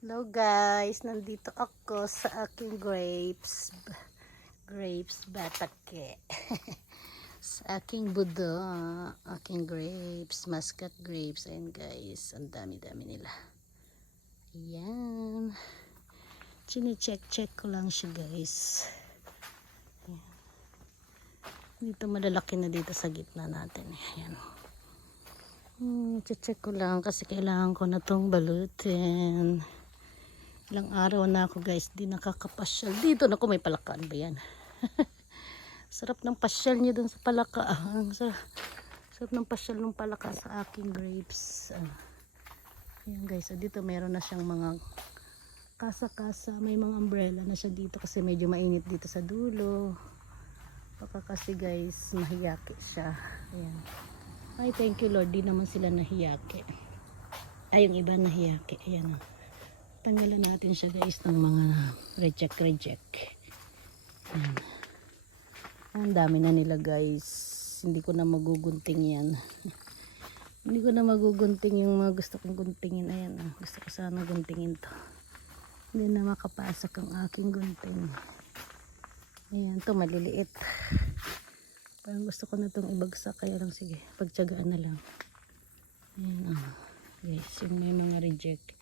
Hello guys, nandito ako sa aking grapes batake. Sa aking budo, aking grapes, muscat grapes. Ayan guys, ang dami-dami nila. Ayan. Chine-check ko lang siya guys. Ayan. Dito malalaki na dito sa gitna natin. Ayan. Check ko lang kasi kailangan ko na tong balutin. Ilang araw na ako guys, di nakakapasyal. Dito na ko may palakaan ba yan? Sarap ng pasyal niya dun sa palaka. Sarap ng pasyal ng palaka sa aking grapes. Ayan guys, dito meron na siyang mga kasa-kasa. May mga umbrella na siya dito kasi medyo mainit dito sa dulo. Baka kasi guys, mahiyaki siya. Ayan. Ay, thank you Lord, di naman sila nahiyaki. Ay, yung iba nahiyaki. Ayan o. Tanggalan natin siya guys ng mga reject. Ayan. Ang dami na nila guys. Hindi ko na magugunting yan. Hindi ko na magugunting yung mga gusto kong guntingin. Ayan oh. Gusto ko sana guntingin to. Hindi na makapasok ang aking gunting. Ayan to, maliliit. Parang gusto ko na itong ibagsak. Kaya lang sige, pagtsagaan na lang. Ayan oh. Guys, yung may mga reject.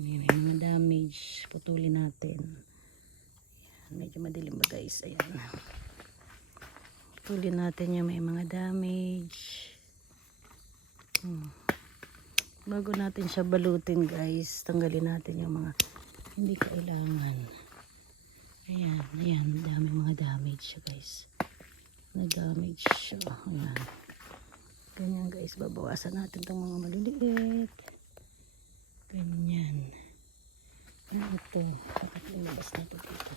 May mga damage. Putulin natin. Ayan, medyo madilim ba guys. Ayan. Putulin natin yung may mga damage. Bago natin siya balutin guys, tanggalin natin yung mga hindi kailangan. Ayan, ayan. Dami mga damage siya guys. Na-damage siya. Ayan. Ganyan guys. Babawasan natin itong mga maliliit. Ganyan. Ito. Ilabas na ito dito.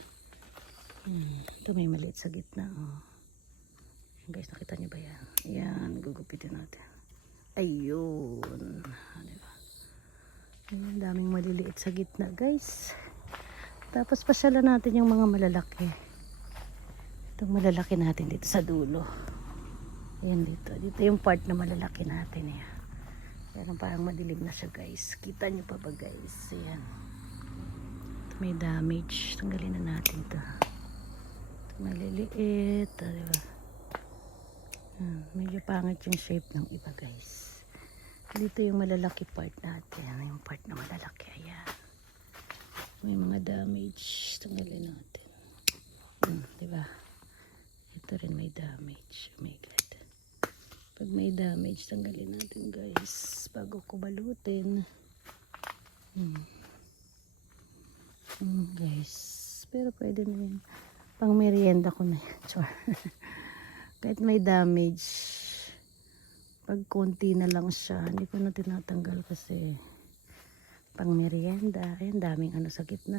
Ito may maliit sa gitna. Oh. Guys, nakita niyo ba yan? Ayan. Gugupitin natin. Ayun. Diba? Ayan. Daming maliliit sa gitna guys. Tapos pasyalan natin yung mga malalaki. Itong malalaki natin dito sa dulo. Ayan dito. Dito yung part na malalaki natin. Ayan. Yan, parang madilim na siya guys. Kita nyo pa ba guys? Ayan. Ito may damage. Tanggalin na natin ito. Ito maliliit. Diba? Medyo pangit yung shape ng iba guys. Dito yung malalaki part natin. Yung part na malalaki. Ayan. May mga damage. Tanggalin natin. Diba? Ito rin may damage. Oh my God. Pag may damage, tanggalin natin guys. Bago ko balutin. Guys. Pero pwede na yun. Pang merienda ko na yan. Kahit may damage. Pag konti na lang siya. Hindi ko na tinatanggal kasi pang merienda. Ayan, daming ano sa gitna.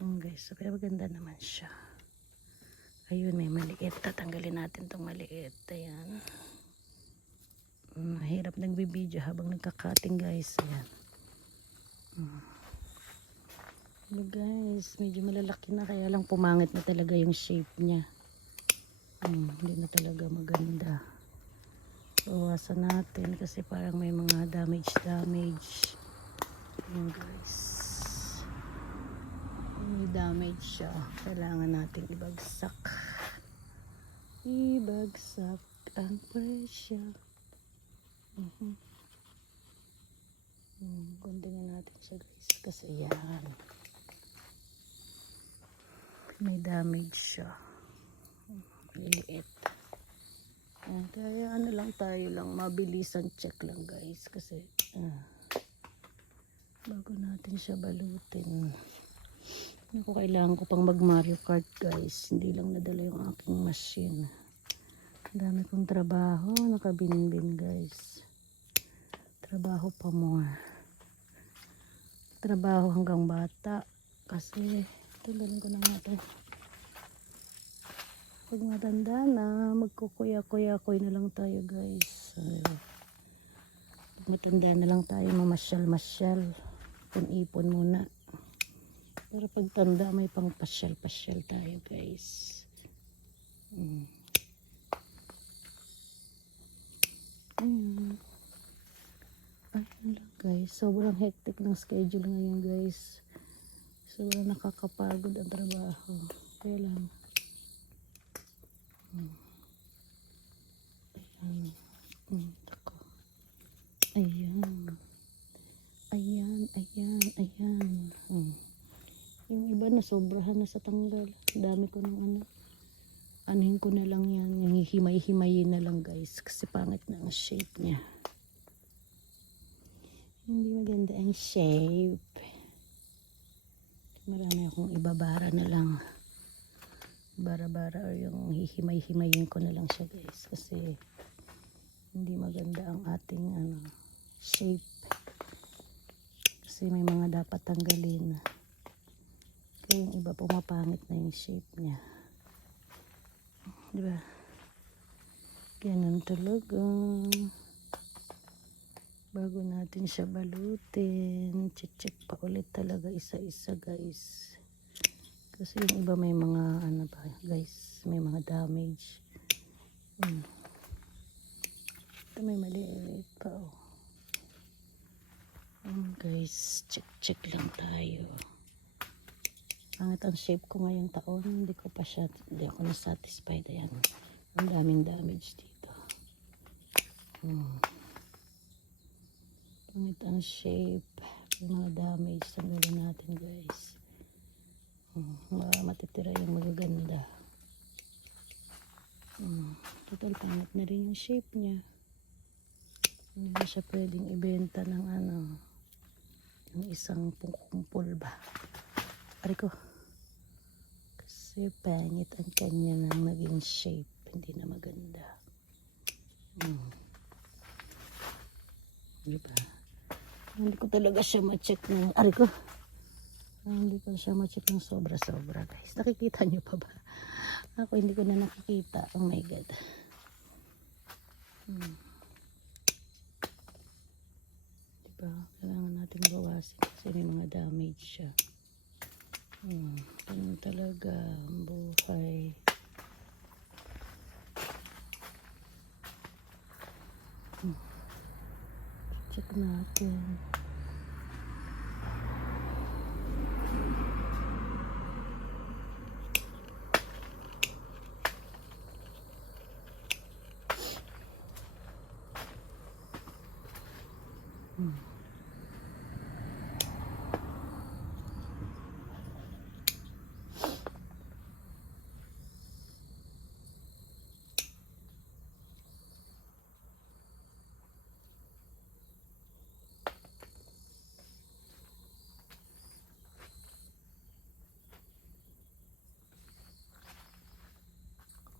Guys. So, pero maganda naman siya. Ayun, may maliit. Tatanggalin natin itong maliit. Ayan. Mahirap nagbibideo habang nagkakating guys. Ayan. Guys, medyo malalaki na. Kaya lang pumangit na talaga yung shape niya. Hindi na talaga maganda. Bawasan natin kasi parang may mga damage. Ayan guys. May damage siya. Kailangan natin ibagsak. Ibagsak ang presyo. Gundingin natin siya guys. Kasi yan. May damage siya. Liliit. Kaya ano lang tayo lang. Mabilisan check lang guys. Kasi bago natin siya balutin. Ako kailangan ko pang mag Mario Kart guys. Hindi lang nadala yung aking machine. Ang dami kong trabaho. Nakabinbin guys. Trabaho pa mo. Trabaho hanggang bata. Kasi tanggalin ko na nga ito. Pag matanda na, magkukuya-kuya-kuy na lang tayo guys. Pag matanda na lang tayo, mamasyal-masyal. Ipon-ipon muna. Pero pag tanda, may pang pasyal-pasyal tayo guys. Ayun lang guys, sobrang hectic ng schedule ngayon guys. Sobrang nakakapagod ang trabaho. Kaya lang. Ayan. Ako. Ayan. Ayan. Yung iba na sobrahan na sa tanggal. Dami ko ng ano. Anuhin ko na lang yan. Yung himay-himayin na lang guys. Kasi pangit na ang shape niya. Hindi maganda ang shape. Marami akong ibabara na lang. Bara-bara or yung hihimay-himayin ko na lang siya guys. Kasi hindi maganda ang ating shape. Kasi may mga dapat tanggalin. Kaya yung iba pumapangit na yung shape niya. Diba? Ganun talaga. Bago natin siya balutin, check pa ulit talaga isa-isa guys. Kasi yung iba may mga ano ba guys, may mga damage. Ito may maliit pa oh. Guys, check lang tayo. Pangit ang shape ko ngayong taon, hindi ako na-satisfied. Ayan, ang daming damage dito. Pangit ang shape, yung mga damage, tanggalin natin guys. Matitira yung magaganda. Total pangit na rin yung shape niya. Hindi na siya pwedeng ibenta ng yung isang kumpul ba. Ari ko. Kasi pangit ang kanya ng naging shape. Hindi na maganda. Diba? Hindi ko talaga siya ma-check ng ari ko. Hindi ko siya ma-check ng sobra-sobra guys. Nakikita nyo pa ba? Ako hindi ko na nakikita. Oh my god. Diba? Kailangan natin bawasin kasi may mga damage siya. Ganun talaga ang buhay. Check natin.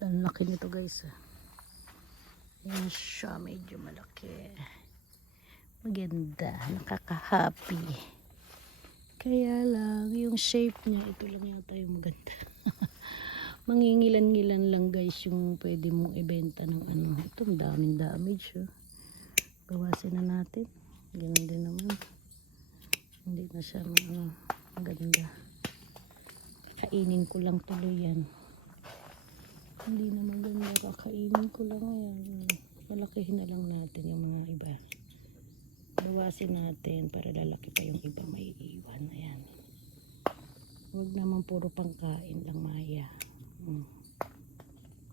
Ang laki nito guys. Yan siya, medyo malaki. Maganda, nakaka-happy. Kaya lang, yung shape niya, ito lang yata yung maganda. Mangingilan-ngilan lang guys yung pwede mong ibenta ng ano. Ito, daming damage. Bawasin na natin. Ganun din naman. Hindi na siya maganda. Kainin ko lang tuloy yan. Hindi na maganda, kakainin ko lang yan. Malakihin na lang natin yung mga iba. Bawasin natin para lalaki pa yung iba may iwan. Ayan. Huwag naman puro pangkain lang maya.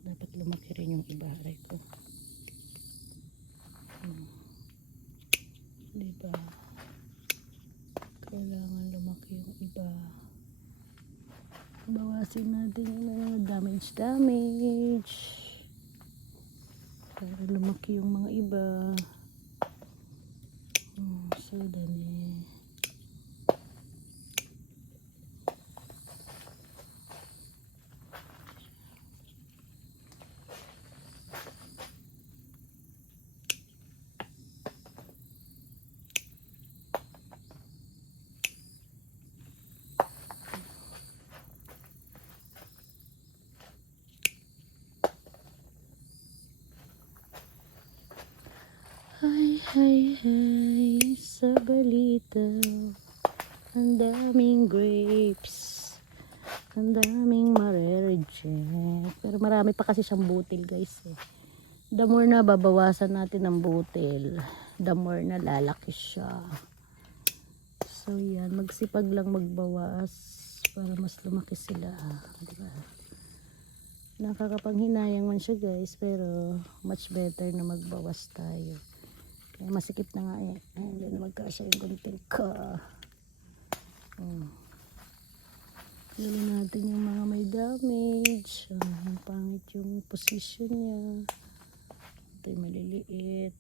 Dapat lumaki rin yung iba. Aray ko. Diba? Kailangan lumaki yung iba. Bawasin natin yung mga damage para lumaki yung mga iba. So dami. Hay, sa balita, ang daming grapes, ang daming marereject. Pero marami pa kasi siyang butil guys. The more na babawasan natin ng butil, the more na lalaki siya. So yan, magsipag lang magbawas para mas lumaki sila. Diba? Nakakapanghinayang man siya guys, pero much better na magbawas tayo. Kaya masikip na nga eh. Hindi na magkasya yung konting ka. Lalo natin yung mga may damage. Ang pangit yung position niya. Ito yung maliliit.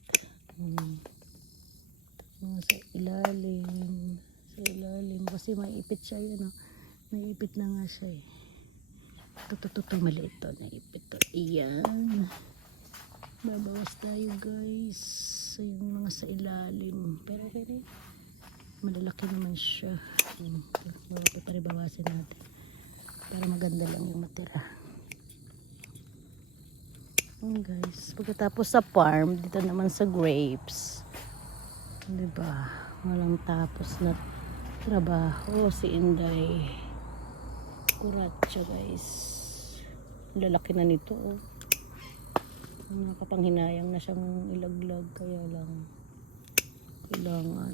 Sa ilalim. Sa ilalim. Kasi may ipit siya yun. May ipit na nga siya eh. Ito maliit to. Naipit to. Iyan. Babawas tayo guys. Sa yung mga sa ilalim. Pero okay rin. Malalaki naman siya. Ito pa rin bawasin natin. Para maganda lang yung matira. Guys. Pagkatapos sa farm, dito naman sa grapes. Diba? Walang tapos na trabaho. Si Inday. Kurat siya guys. Lalaki na nito. Nakapanghinayang na siyang ilaglag. Kaya lang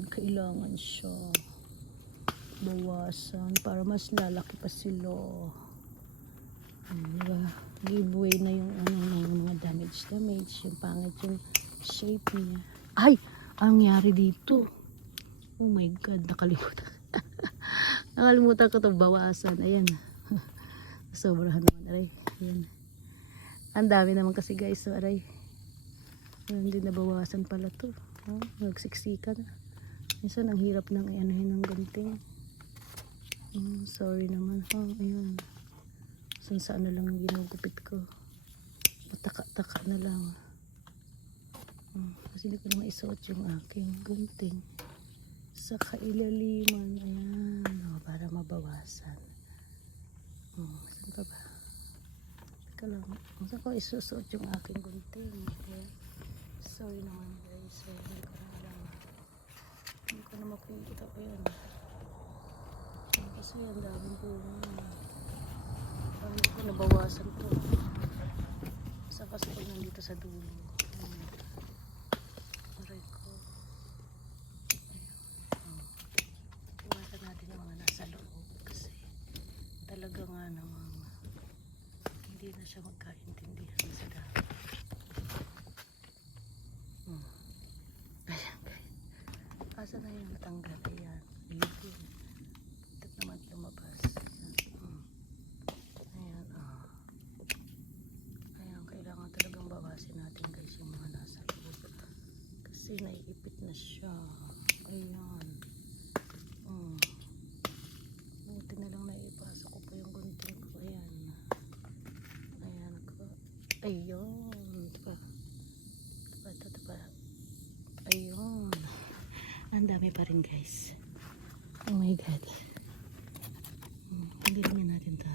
kailangan siya bawasan para mas lalaki pa sila. Diba? Giveaway na yung mga damage yung pangit yung shape niya. Ay! Anong nangyari dito? Oh my god, nakalimutan ko itong bawasan. Ayan. Sobrahan naman, aray. Ayan. Ang dami naman kasi guys, so aray. Hindi nabawasan pala to. Nagsiksikan. Minsan ang hirap nang ianahin ng gunting. Sorry naman. Ayan. Saan na lang ginugupit ko. Mataka-taka na lang. Kasi hindi ko na maisuot yung aking gunting. Sa kailaliman. Ayan. Para mabawasan. Saan pa ba? Teka lang. Saan ko isusuot yung aking gunting? Ayan. Sorry naman guys. Hindi ko na makikita pa yan. Kasi ang daming bunga. Parang hindi ko nabawasan to. Sa kasi pag nandito sa dulo. Aray ko. Iwasan natin yung mga nasa loob. Kasi talaga nga namang hindi na siya magkaintindihan sa dami. Asa na yung natanggal? Ayan. Ayan. Ito naman lumabas. Ayan. Ayan. Kailangan talagang bawasin natin guys yung mga nasa loob. Kasi naiipit na siya. Ayan. Buti na lang naipasok ko pa yung gunting ko. Ayan. Ayan ko. Ayun. Ito pa. Ayun. Ang dami pa rin guys. Oh my god. Hindi naman natin to.